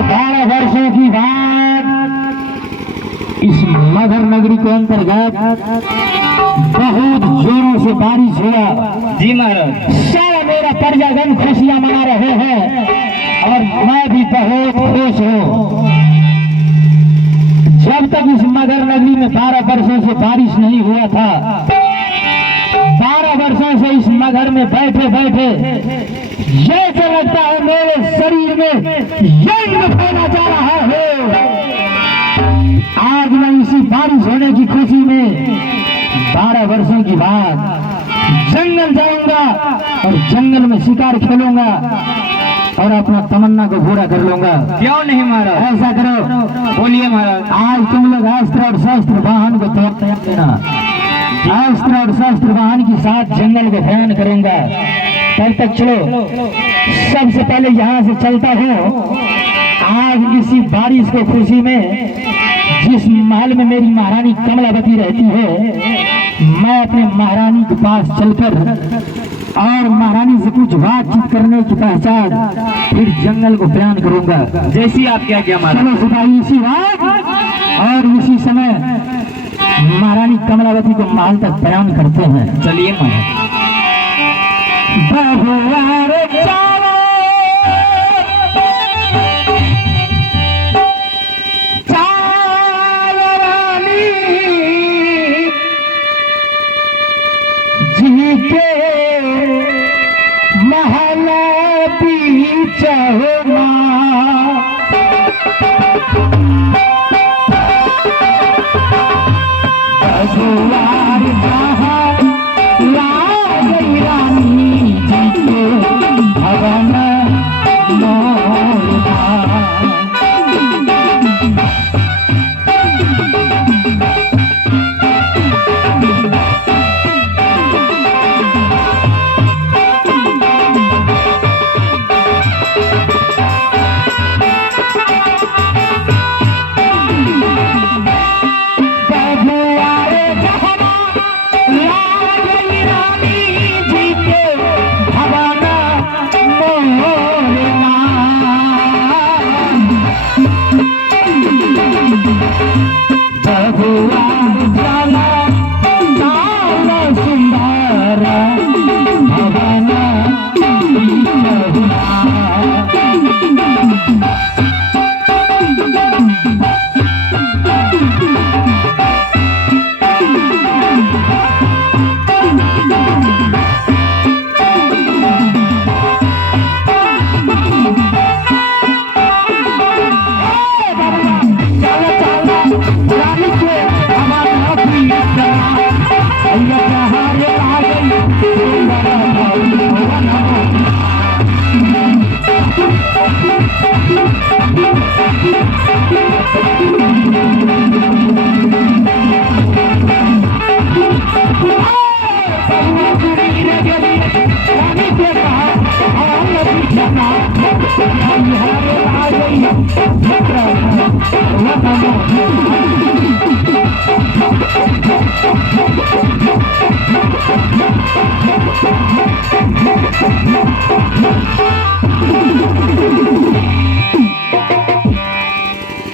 12 वर्षों की बाद इस मगध नगरी के अंतर्गत बहुत जोरों से बारिश हुआ। जी महाराज। सारा मेरा प्रजागण खुशियां मना रहे हैं और मैं भी बहुत खुश हूँ। जब तक इस मगध नगरी में 12 वर्षों से बारिश नहीं हुआ था, 12 वर्षों से इस मगध में बैठे बैठे जैसे लगता है मेरे शरीर में यंग फैला जा रहा है। आज मैं इसी बारिश होने की खुशी में 12 वर्षों की बाद जंगल जाऊंगा और जंगल में शिकार खेलूंगा और अपना तमन्ना को पूरा कर लूंगा। क्यों नहीं महाराज? ऐसा करो, बोलिए महाराज। आज तुम लोग अस्त्र और शस्त्र वाहन को तैयार देना। अस्त्र और शस्त्र वाहन के साथ जंगल को भ्रमण करूंगा। तब तक चलो, सबसे पहले यहाँ से चलता हूँ। आज इसी बारिश को खुशी में जिस महल में मेरी महारानी कमलावती रहती है, मैं अपने महारानी के पास चलकर और महारानी से कुछ बातचीत करने की पहचान फिर जंगल को बयान करूंगा। जैसी आप क्या क्या महाराज। चलो सिपाही, इसी बात और इसी समय महारानी कमलावती को महल तक बयान करते हैं। चलिए महाराज। जी के महल बीच होना, भगवान जहाँ लाज रानी जी के भवन मोरना।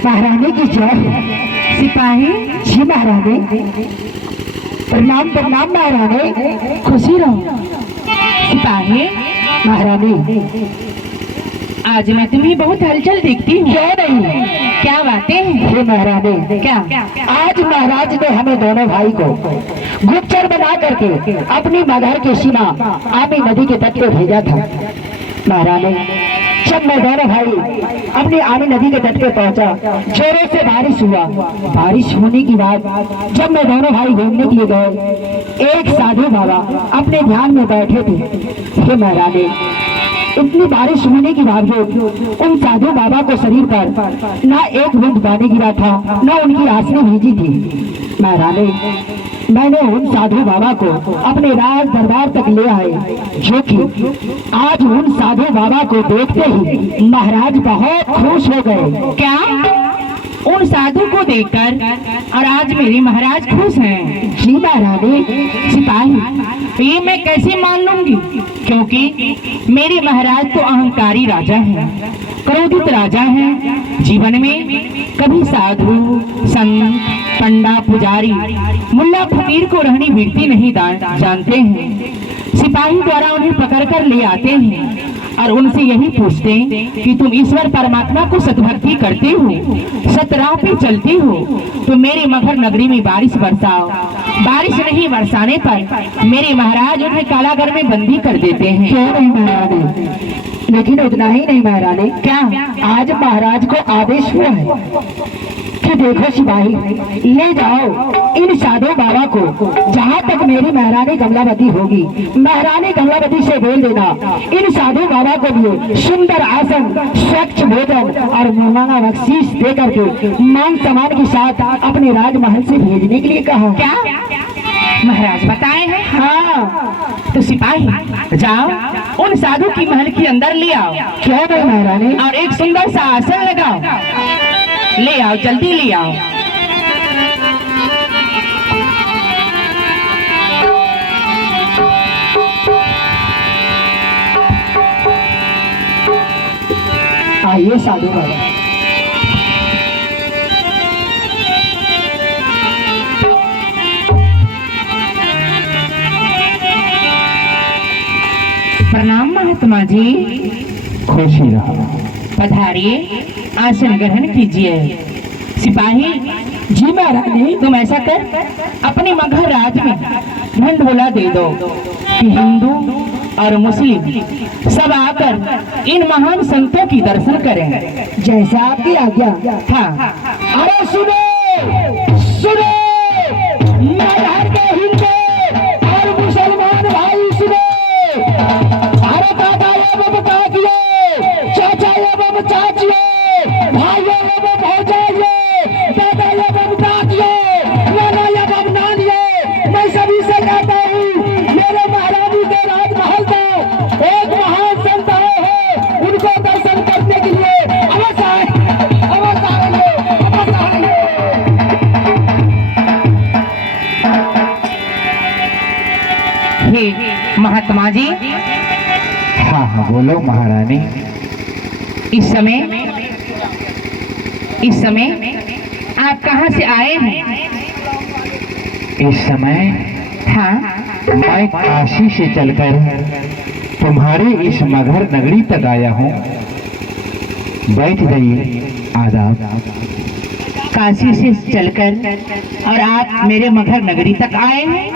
महारानी की जय। सिपाही जी महारानी, प्रणाम प्रणाम महारानी, खुशी रहो। सिपाही महारानी, आज मैं तुम्हें बहुत हलचल देखती हूँ। क्यों नहीं, क्या बातें हैं? हे महारानी, क्या? आज महाराज ने हमें दोनों भाई को गुप्तचर बना करके अपनी मगहर की सीमा आमी नदी के तट पे भेजा था। महारानी, जब मैं दोनों भाई अपनी आमी नदी के तट पे पहुंचा, जोरों से बारिश हुआ। बारिश होने की बाद जब मैं दोनों भाई घूमने के लिए गए, एक साधु बाबा अपने ध्यान में बैठे थे। हे महारानी, इतनी बारिश होने के बावजूद उन साधु बाबा को शरीर पर ना एक बूंद पानी गिरा था, ना उनकी आंसू भीजी थी। महारानी, मैंने उन साधु बाबा को अपने राज दरबार तक ले आए, जो कि आज उन साधु बाबा को देखते ही महाराज बहुत खुश हो गए। क्या? उन साधु को देखकर और आज मेरे महाराज खुश हैं? जी महारानी। सिपाही, ये मैं कैसे मान लूंगी, क्योंकि मेरे महाराज तो अहंकारी राजा हैं। क्रोधित राजा हैं। जीवन में कभी साधु, संत, पंडा, पुजारी, मुल्ला, फकीर को रहनी वीरती नहीं जानते हैं। सिपाही द्वारा उन्हें पकड़कर ले आते हैं और उनसे यही पूछते हैं कि तुम ईश्वर परमात्मा को सतभक्ति करते हो, सतराह पे चलते हो, तो मेरे मगहर नगरी में बारिश बरसाओ। बारिश नहीं बरसाने पर मेरे महाराज उन्हें कारागार में बंदी कर देते हैं। क्यों नहीं महारानी? लेकिन उतना ही नहीं महारानी, क्या आज महाराज को आदेश हुआ है कि देखो सिपाही, ले जाओ इन साधु बाबा को, जहाँ तक मेरी महारानी कमलावती होगी, महारानी कमलावती से बोल देना इन साधु बाबा को भी सुंदर आसन, स्वच्छ भोजन और मेहमाना बख्शीश दे करके मान सम्मान के साथ अपने राजमहल से भेजने के लिए कहा। क्या महाराज बताए हैं? हाँ, तो सिपाही जाओ उन साधु की महल के अंदर ले आओ। क्यों नहीं महारानी? और एक सुंदर सा आसन लगाओ, ले आओ, जल्दी ले आओ। आइए साधु बाबा। प्रणाम महात्मा जी। खुशी रहा। पधारिए, आसन ग्रहण कीजिए। सिपाही जी महारानी। तुम ऐसा कर, अपने मगहर राज में ढंढोला दे दो कि हिंदू और मुस्लिम सब आकर इन महान संतों की दर्शन करें। जैसा आपकी आज्ञा। हाँ, अरे सुनो सुनो, मगहर के हिंदू और मुसलमान भाई सुनो। अरे दादा एवं काकिए, चाचा एवं चाचिए, भाइयों एवं भौजाइए, दादा एवं काकिए, नाना एवं नानिए, मैं सभी से कहता हूँ, मेरे महारानी के राजमहल में एक महान संत आए हैं, उनको दर्शन करने के लिए अवश्य आएंगे, अवश्य आएंगे, अवश्य आएंगे। हे महात्मा जी, हाँ हाँ बोलो महारानी। इस समय आप कहाँ से आए हैं? इस समय हाँ, मैं काशी से चलकर तुम्हारे इस मगहर नगरी तक आया हूँ। बैठ जाइए। आदाब। काशी से चलकर और आप मेरे मगहर नगरी तक आए हैं?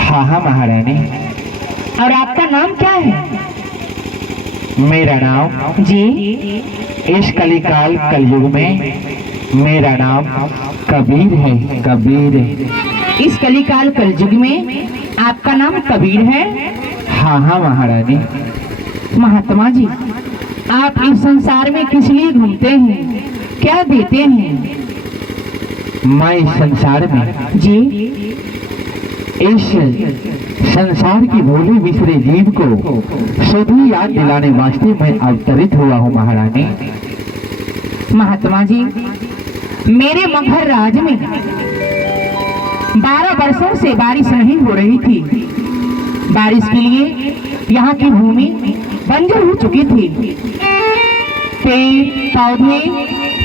हाँ हाँ महारानी। और आपका नाम क्या है? मेरा नाम जी, इस कलिकाल कलयुग में मेरा नाम कबीर है। कबीर। इस कलिकाल कलयुग में आपका नाम कबीर है? हाँ हाँ महारानी। महात्मा जी, आप इस संसार में किस लिए घूमते हैं, क्या देते हैं? मैं इस संसार में जी, इस संसार की भोले बिसरे जीव को सभी याद दिलाने वास्ते मैं अवतरित हुआ हूँ महारानी। महात्मा जी, मेरे मगहर राज में 12 वर्षों से बारिश नहीं हो रही थी। बारिश के लिए यहाँ की भूमि बंजर हो चुकी थी। पेड़ पौधे,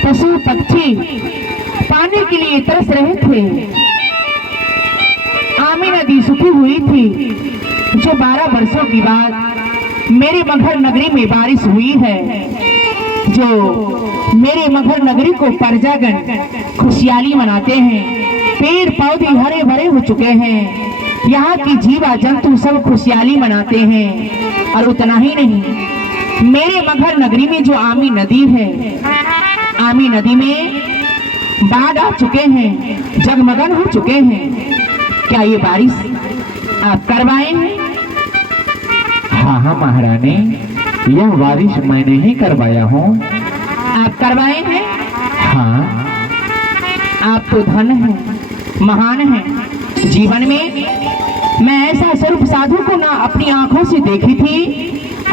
पशु पक्षी पानी के लिए तरस रहे थे। आमी नदी सूखी हुई थी। जो 12 वर्षों के बाद मेरे मगहर नगरी में बारिश हुई है, जो मेरे मगहर नगरी को प्रजागण खुशहाली मनाते हैं। पेड़ पौधे हरे भरे हो चुके हैं। यहाँ की जीवा जंतु सब खुशहाली मनाते हैं। और उतना ही नहीं, मेरे मगहर नगरी में जो आमी नदी है, आमी नदी में बाढ़ आ चुके हैं, जगमगन हो चुके हैं। क्या ये बारिश आप करवाए हैं? हाँ हाँ महारानी, यह बारिश मैंने ही करवाया हूँ। आप करवाए हैं? हाँ। आप तो धन हैं, महान हैं। जीवन में मैं ऐसा स्वरूप साधु को ना अपनी आंखों से देखी थी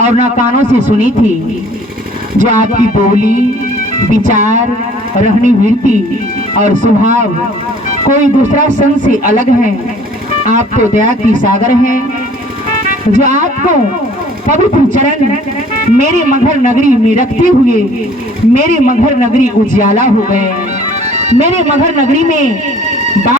और ना कानों से सुनी थी। जो आपकी बोली, विचार, रहनी वृत्ति और स्वभाव कोई दूसरा संत से अलग है। आप तो दया की सागर हैं। जो आपको पवित्र चरण मेरे मगहर नगरी में रखते हुए मेरे मगहर नगरी उजियाला हो गए। मेरे मगहर नगरी में